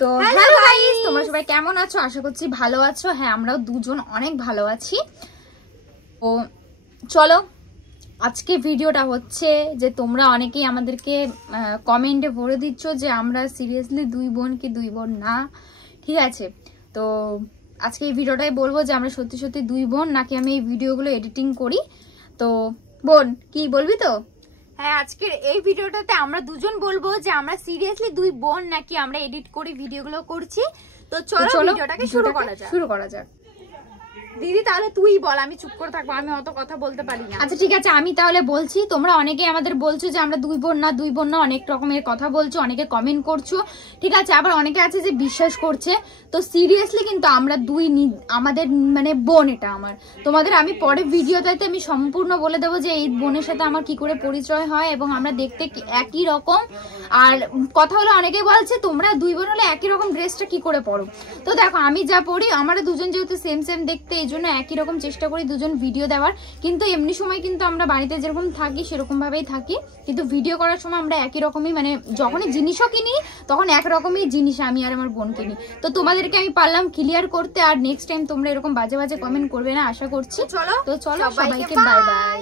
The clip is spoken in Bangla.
তো হ্যালো গাইস, তোমরা সবাই কেমন আছো? আশা করছি ভালো আছো। হ্যাঁ, আমরাও দুজন অনেক ভালো আছি। তো চলো, আজকে ভিডিওটা হচ্ছে যে তোমরা অনেকেই আমাদেরকে কমেন্টে ভরে দিচ্ছ যে আমরা সিরিয়াসলি দুই বোন কি দুই বোন না। ঠিক আছে, তো আজকে এই ভিডিওটাই বলবো যে আমরা সত্যি সত্যি দুই বোন নাকি আমি এই ভিডিওগুলো এডিটিং করি। তো বোন, কি বলবি? তো হ্যাঁ, আজকের এই ভিডিওটাতে আমরা দুজন বলবো যে আমরা সিরিয়াসলি দুই বোন নাকি আমরা এডিট করি ভিডিওগুলো করছি। তো চলো ভিডিওটাকে শুরু করা যাক। দিদি, তাহলে তুই বল, আমি চুপ করে থাকবো, আমি অত কথা বলতে পারি না। আচ্ছা ঠিক আছে, আমি তাহলে বলছি। তোমরা অনেকে আমাদের বলছো যে আমরা দুই বোন না, অনেক রকমের কথা বলছো, অনেকে কমেন্ট করছো। ঠিক আছে, আবার অনেকে আছে যে বিশ্বাস করছে। তো সিরিয়াসলি কিন্তু আমরা আমাদের মানে বোন, এটা আমার। তোমাদের আমি পরে ভিডিওটাতে আমি সম্পূর্ণ বলে দেবো যে এই বোনের সাথে আমার কি করে পরিচয় হয় এবং আমরা দেখতে একই রকম। আর কথা হলো, অনেকে বলছে তোমরা দুই বোন হলে একই রকম ড্রেসটা কি করে পরো। তো দেখো, আমি যা পরি, আমরা দুজন যেহেতু সেম সেম দেখতে, এই জন্য একই রকম চেষ্টা করি দুজন ভিডিও দেওয়ার। কিন্তু এমনি সময় কিন্তু আমরা বাড়িতে যেরকম থাকি সেরকম ভাবেই থাকি, কিন্তু ভিডিও করার সময় আমরা একই রকমই, মানে যখনই জিনিসও কিনি তখন একরকমই জিনিস আমি আর আমার বোন কিনি। তো তোমাদেরকে আমি পারলাম ক্লিয়ার করতে। আর নেক্সট টাইম তোমরা এরকম বাজে বাজে কমেন্ট করবে না আশা করছি। তো চলো, সবাইকে বাই বাই।